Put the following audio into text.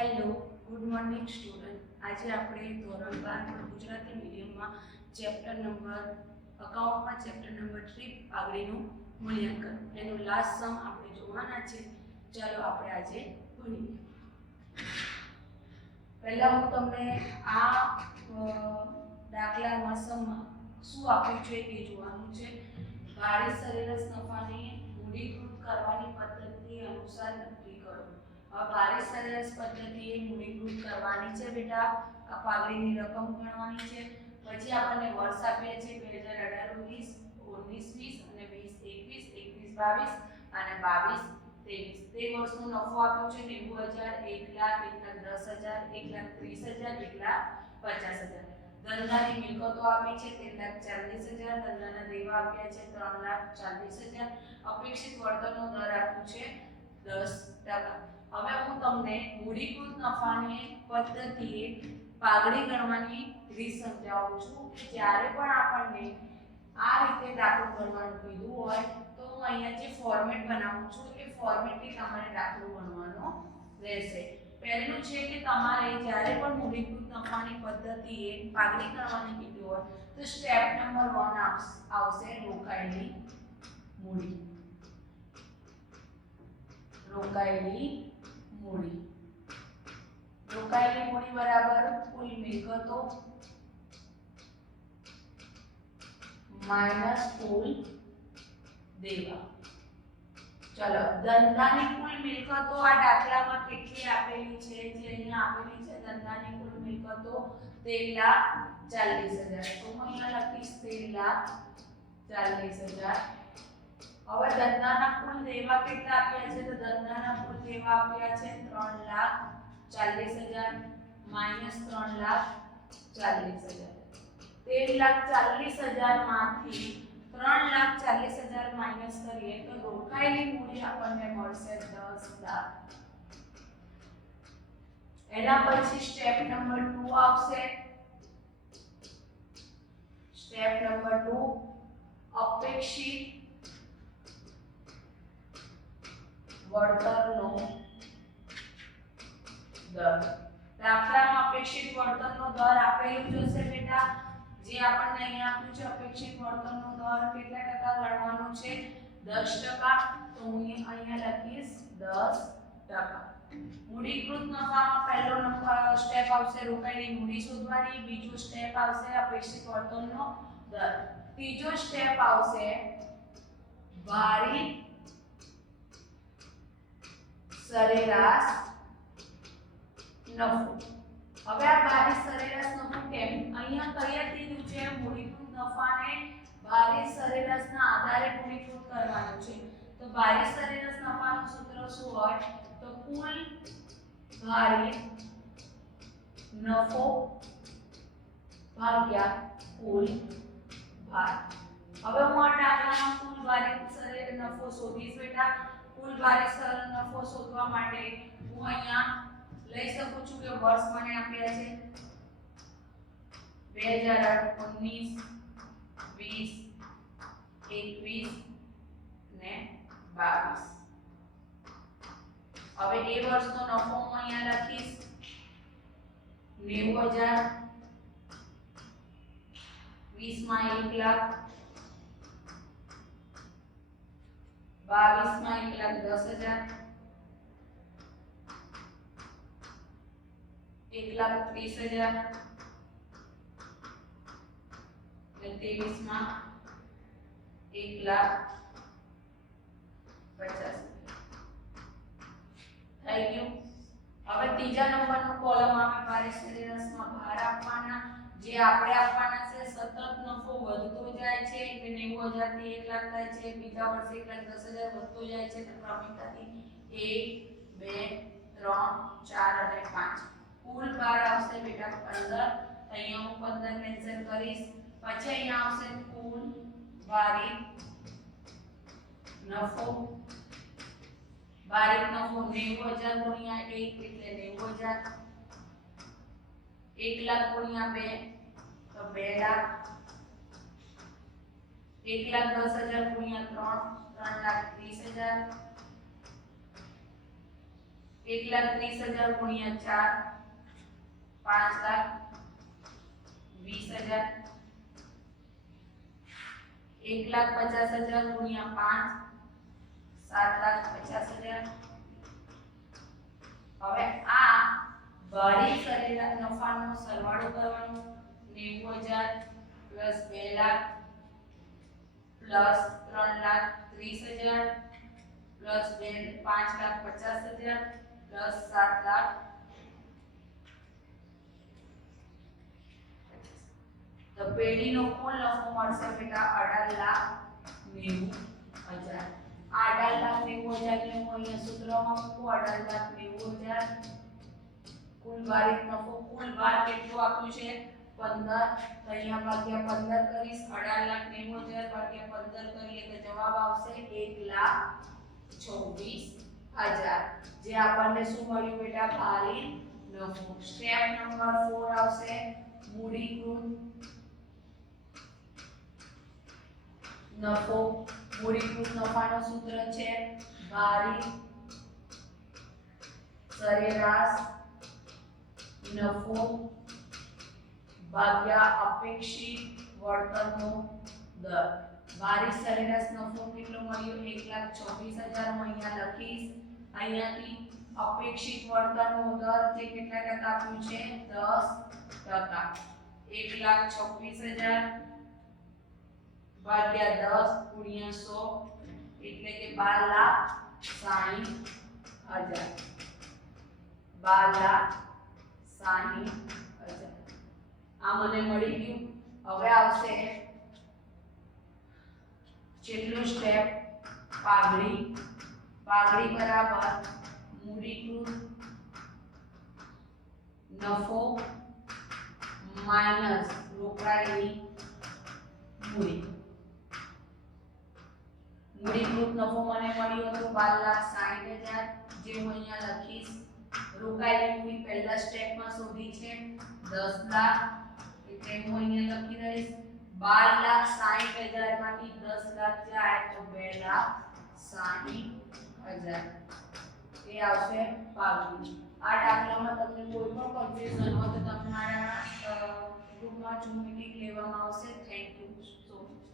Hello, good morning student. આજે આપણે ધોરણ 12 ગુજરાતી મીડિયમમાં ચેપ્ટર નંબર અકાઉન્ટમાં ચેપ્ટર નંબર 3 પાઘડીનું મૂલ્યાંકન એનું લાસ્ટ સમ આપણે જોવાના છે. ચાલો આપણે આજે ભણીએ. પહેલા હું તમને આ દાખલામાં સમમાં શું આપ્યું છે એ જોવાનું છે. ભારે સરેરાશ નફાને મૂડીકૃત કરવાની પદ્ધતિ અનુસાર નક્કી કરો. ભારે સરેરાશ પદ્ધતિએ મૂડીકૃત કરવાની છે બેટા. આ પાઘડીની રકમ ગણવાની છે. પછી આપણને વર્ષ આપ્યા છે 2018-19 અને 2021-22 અને 22-23. તે વર્ષનો નફો આપ્યો છે 90,000, 1,00,000, 1,30,000, 1,30,000, 1,50,000. ધંધાની મિલકતો આપી છે 13,40,000, ધંધાના દેવા આપ્યા છે 3,40,000. અપેક્ષિત વળતરનો દર આપ્યો છે 10%. હવે હું તમને મૂડીકૃત નફાની પદ્ધતિએ પાઘડી ગણવાની રીત સમજાવું છું કે જ્યારે પણ આપણને આ રીતે દાખલો ગણવાનું કીધું હોય તો હું અહીંયા જે ફોર્મેટ બનાવું છું એ ફોર્મેટથી તમારે દાખલો ગણવાનો રહેશે. પહેલું છે કે તમારે જ્યારે પણ મૂડીકૃત નફાની પદ્ધતિએ પાઘડી ગણવાની કીધું હોય તો સ્ટેપ નંબર 1 આવશે રોકાયેલી મૂડી. રોકાયેલી મૂડી બરાબર કુલ મિલકતો માઈનસ કુલ દેવા. ચલો, ધંધાની કુલ મિલકતો આ દાખલામાં કેટલી આપેલી છે? જે અહીંયા આપેલી છે ધંધાની કુલ મિલકતો 13,40,000. તો હું અહીંયા લખીશ 13,40,000. હવે ધંધાના કુલ દેવા કેટલા આપ્યા છે? તો ધંધાના કુલ દેવા આપ્યા છે 3,40,000 માઈનસ 3,40,000. 13,40,000 માંથી 3,40,000 માઈનસ કરીએ તો રોકાયેલી મૂડી આપણને મળશે 10,00,000. એના પછી સ્ટેપ નંબર 2 આવશે. સ્ટેપ નંબર 2 અપેક્ષિત વળતરનો દર. દાખલામાં અપેક્ષિત વળતરનો દર આપેલું જ હશે બેટા. જે આપણને અહીંયા આપ્યું છે અપેક્ષિત વળતરનો દર કેટલા ટકા ગણવાનો છે? 10%. તો હું અહીંયા લખીશ 10%. મૂડીકૃત નફામાં પહેલો સ્ટેપ આવશે રોકાયેલી મૂડી શોધવાની. બીજો સ્ટેપ આવશે અપેક્ષિત વળતરનો દર. ત્રીજો સ્ટેપ આવશે ભારિત સરેરાશ નફો. હવે આ ભારિત સરેરાશ નફો કેમ? અહીંયા કયા દીધું છે? મૂડીકૃત નફાને ભારિત સરેરાશના આધારે મૂડીકૃત કરવાનું છે. તો ભારિત સરેરાશ નફાનું સૂત્ર શું હોય? તો કુલ ભારિત નફો ભાગ્યા કુલ ભાર. હવે હું આ દાખલામાં કુલ ભારિત સરેરાશ નફો શોધીશ બેટા. કુલ ભારિત સરેરાશ નફો શોધવા માટે હું અહીંયા લઈ શકું છું કે વર્ષ મને આપ્યા છે 2019, 20, 21 ને 22. હવે એ વર્ષનો નફો હું અહીંયા લખીશ 90,000, 20 માં 1,00,000, 22 માં 1,10,000, 1,30,000 અને 23 માં 1,50,000 થઈ ગયું. હવે ત્રીજા નંબરનો કોલમ આવે ભારિત સરેરાશમાં ભાર આપવાના. જે આપણે આપવાના છે સતત નફો વધતો જાય છે એટલે 90,000 થી 1,00,000 થાય છે. બીજા વર્ષે 1,10,000 વધતો જાય છે તો ક્રમિકતાથી 1, 2, 3, 4 અને 5. કુલ ભાર આવશે બેટા 15. અહીંયા હું 15 મેન્શન કરીશ. પછી અહીંયા આવશે કુલ ભારિત નફો. ભારિત નફો 90,000 ગુણ્યા 1 એટલે 90,000. 1,00,000 ગુણ્યા 2 તો 2,00,000. 1,10,000 ગુણ્યા 3 3,30,000. 1,30,000 ગુણ્યા 4 5,20,000 1,50,000 ગુણ્યા 5 7,50,000 હવે આ ભારી સરેરાશ નફાનો સરવાળો કરવાનો 90,000 plus 2 lakh plus 3,30,000 plus 5,50,000 plus 7 lakh તો પેઢીનો કુલ નફો મળશે બેટા 18,90,000 આ 18,90,000 ને હું અહીંયા સૂત્રમાં મૂકું 18,90,000 કુલ ભારિત નફો કુલ ભાર કેટલું આપ્યું છે 15 તો અહીંયા ભાગ્યા 15 કરીશ 18,90,000 ભાગ્યા 15 કરીએ તો જવાબ આવશે 1,24,000 જે આપણને શું મળ્યું બેટા ભારિત નફો સ્ટેપ નંબર 4 આવશે મૂડીકૃત નફો મૂડીકૃત નફાનું સૂત્ર છે ભારિત સરેરાશ નફો ભાગ્યા અપેક્ષિત વળતરનો દર ભારિત સરેરાશ નફો કેટલો મળ્યો 1,24,000 હું અહીંયા લખીશ અહીંયાથી અપેક્ષિત વળતરનો દર તે કેટલા ટકા આપ્યું છે 10% 1,26,000 ભાગ્યા 10 ગુણ્યા 100 એટલે કે 12,60,000 12,60,000 આ મને મળી ગયું હવે આવશે છેલ્લો સ્ટેપ પાઘડી બરાબર મૂડીકૃત નફો માઈનસ રોકડાની મૂડી મૂડીકૃત નફો મને મળ્યો હતો 12,60,000 જે હું અહીંયા લખીશ રોકાયેલી મૂડી પહેલા સ્ટેપમાં શોધી છે 10 લાખ એટલે હું અહીંયા લખી દઈશ 12,60,000 માંથી 10 લાખ જાય તો 2,60,000 એ આવશે પાઘડી આ દાખલામાં તમને કોઈ પણ કન્ફ્યુઝન હોય તો તમારા ગ્રુપમાં ઝૂમ મીટિંગ લેવામાં આવશે થેન્ક યુ સો મચ